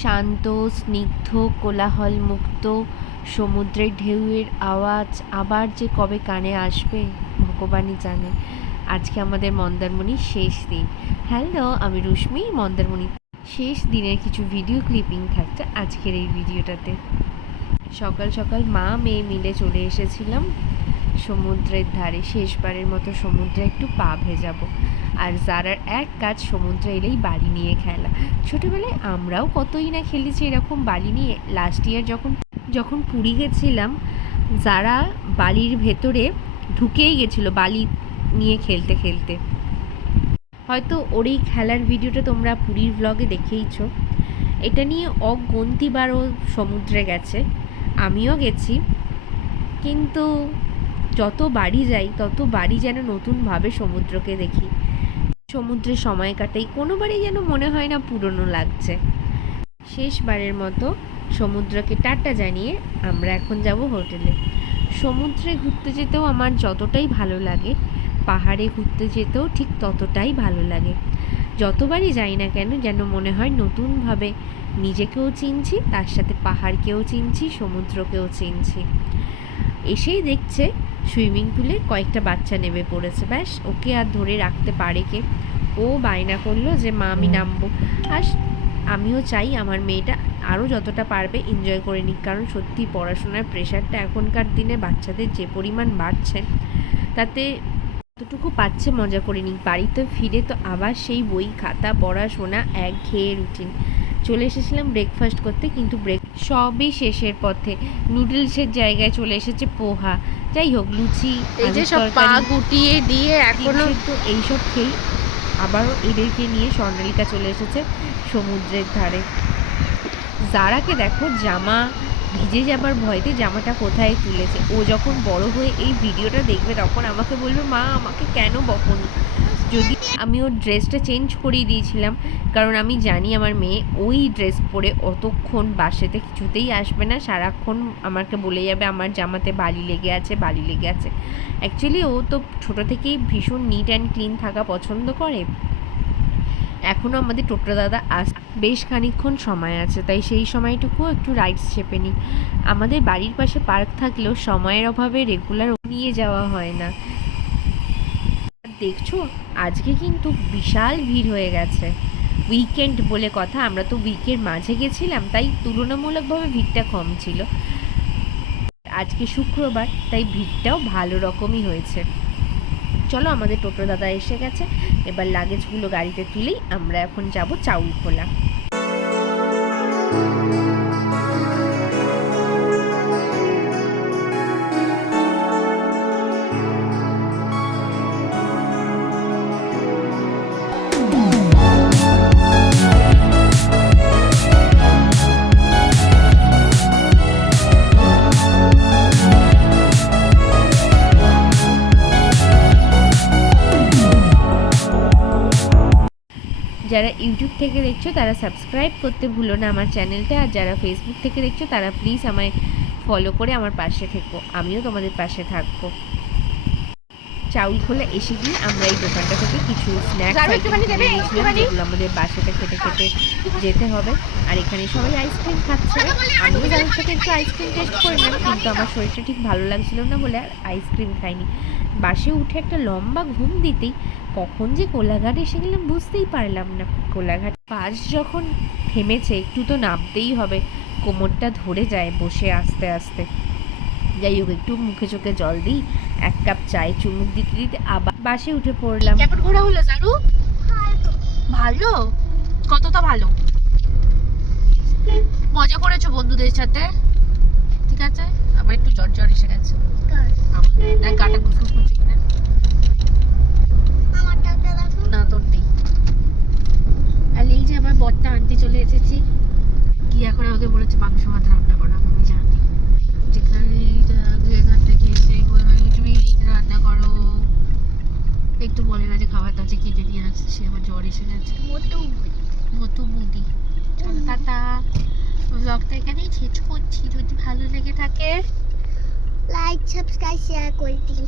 শান্ত স্নিগ্ধ কোলাহল মুক্ত সমুদ্রের ঢেউয়ের আওয়াজ আবার যে কবে কানে আসবে ভগবানই জানে। আজকে আমাদের মন্দারমণির শেষ দিন। হ্যালো, আমি রুশ্মি। মন্দারমণি শেষ দিনের কিছু ভিডিও ক্লিপিং থাকছে আজকের এই ভিডিওটাতে। সকাল সকাল মা মেয়ে মিলে চলে এসেছিলাম সমুদ্রের ধারে। শেষবারের মতো সমুদ্রে একটু পা ভেজাবো। আর যারার এক কাজ সমুদ্রে এলেই বালি নিয়ে খেলা। ছোটোবেলায় আমরাও কতই না খেলেছি এরকম বালি নিয়ে। লাস্ট ইয়ার যখন পুরী গেছিলাম, যারা বালির ভেতরে ঢুকেই গেছিলো বালি নিয়ে খেলতে খেলতে। হয়তো ওর এই খেলার ভিডিওটা তোমরা পুরীর ব্লগে দেখেইছো। এটা নিয়ে অগন্তিবারও সমুদ্রে গেছে, আমিও গেছি। কিন্তু যত বাড়ি যাই তত বাড়ি যেন নতুনভাবে সমুদ্রকে দেখি, সমুদ্রে সময় কাটাই। কোনোবারই যেন মনে হয় না পুরনো লাগছে। শেষবারের মতো সমুদ্রকে টাটা জানিয়ে আমরা এখন যাব হোটেলে। সমুদ্রে ঘুরতে যেতেও আমার যতটাই ভালো লাগে, পাহাড়ে ঘুরতে যেতেও ঠিক ততটাই ভালো লাগে। যতবারই যাই না কেন যেন মনে হয় নতুনভাবে নিজেকেও চিনছি, তার সাথে পাহাড়কেও চিনছি, সমুদ্রকেও চিনছি। এসেই দেখছে সুইমিং পুলে কয়েকটা বাচ্চা নেমে পড়েছে। ব্যাস, ওকে আর ধরে রাখতে পারে কে? ও বায়না করলো যে মা আমি নামবো। আর আমিও চাই আমার মেয়েটা আরও যতটা পারবে এনজয় করে নিক, কারণ সত্যি পড়াশোনার প্রেশারটা এখনকার দিনে বাচ্চাদের যে পরিমাণ বাড়ছে, তাতে যতটুকু পাচ্ছে মজা করে নিক। বাড়িতে ফিরে তো আবার সেই বই খাতা পড়াশোনা একঘেয়ে রুটিন। চলে এসেছিলাম ব্রেকফাস্ট করতে, কিন্তু সবই শেষের পথে। নুডলসের জায়গায় চলে এসেছে পোহা। যাই হোক, লুচি, এই যে সব পা গুটিয়ে দিয়ে এখনো তো এইসব খেয়ে আবারও এদেরকে নিয়ে স্বর্ণালিকা চলে এসেছে সমুদ্রের ধারে। যারাকে দেখো জামা ভিজে যাবার ভয়তে জামাটা কোথায় তুলেছে। ও যখন বড় হয়ে এই ভিডিওটা দেখবে তখন আমাকে বলবে মা আমাকে কেন বকনি। যদি আমি ওর ড্রেসটা চেঞ্জ করিয়ে দিয়েছিলাম, কারণ আমি জানি আমার মেয়ে ওই ড্রেস পরে অতক্ষণ বাসেতে কিছুতেই আসবে না। সারাক্ষণ আমাকে বলে যাবে আমার জামাতে বালি লেগে আছে, বালি লেগে আছে। অ্যাকচুয়ালি ও তো ছোটো থেকেই ভীষণ নিট অ্যান্ড ক্লিন থাকা পছন্দ করে। এখনও আমাদের টোটো দাদা বেশ খানিকক্ষণ সময় আছে, তাই সেই সময়টুকুও একটু রাইডস চেপে নিই। আমাদের বাড়ির পাশে পার্ক থাকলেও সময়ের অভাবে রেগুলার নিয়ে যাওয়া হয় না। দেখছো আজকে কিন্তু বিশাল ভিড় হয়ে গেছে। উইকেন্ড বলে কথা, আমরা তো উইকের মাঝে গেছিলাম, তাই তুলনামূলকভাবে ভিড়টা কম ছিল। আজকে শুক্রবার, তাই ভিড়টাও ভালো রকমই হয়েছে। চলো, আমাদের টোটো দাদা এসে গেছে। এবার লাগেজগুলো গাড়িতে তুলেই আমরা এখন যাব চাউলখোলা। যারা ইউটিউব থেকে দেখছো তারা সাবস্ক্রাইব করতে ভুলো না আমার চ্যানেলটা। আর যারা ফেসবুক থেকে দেখছো তারা প্লিজ আমায় ফলো করে আমার পাশে থেকো, আমিও তোমাদের পাশে থাকবো। চাউলখোলা এসে গিয়ে আমরা এই দোকানটা থেকে কিছু স্ন্যাক্স নিয়েছিলাম, যেগুলো আমাদের বাসাতে খেতে খেতে যেতে হবে। আর এখানে সবাই আইসক্রিম খাচ্ছে। আমিও যাদের থেকে একটু আইসক্রিম টেস্ট করলাম, কিন্তু আমার শরীরটা ঠিক ভালো লাগছিল না বলে আর আইসক্রিম খাইনি। বাসে উঠে একটা লম্বা ঘুম দিতেই কখন যে কোলাঘাট এসে গেলাম বুঝতেই পারলাম না। কোলাঘাট বাস যখন থেমেছে একটু তো নামতেই হবে, কোমরটা ধরে যায় বসে আস্তে আস্তে। যাই হোক, একটু মুখে চোখে জল দিই, এক কাপ চায়ে চুমুক দিতে দিতে আবার বাসে উঠে পড়লাম। কেমন ঘোরা হলো জারু? ভালো? কতটা ভালো? মজা করেছো বন্ধুদের সাথে? ঠিক আছে, আবার একটু জ্বর জ্বর এসে গেছে। দেখ গাটা গুসগুস করছে কিনা। না তোর নেই। আর এই যে আমার বরটা আনতে চলে এসেছি, কি এখন আমাকে বলেছে মাংস ভাত রান্না করা। আমি জানি যেখানে যেখানটা গিয়েছে তুমি রান্না করো, একটু বলে না যে খাবার দাচ্ছে কিনে নিয়ে আসছে। আমার জ্বর এসে গেছে। মতো মুদি। চল টাটা। ব্লগটা এখানেই শেষ করছি। যদি ভালো লেগে থাকে লাইক সাবস্ক্রাইব শেয়ার করে দিন।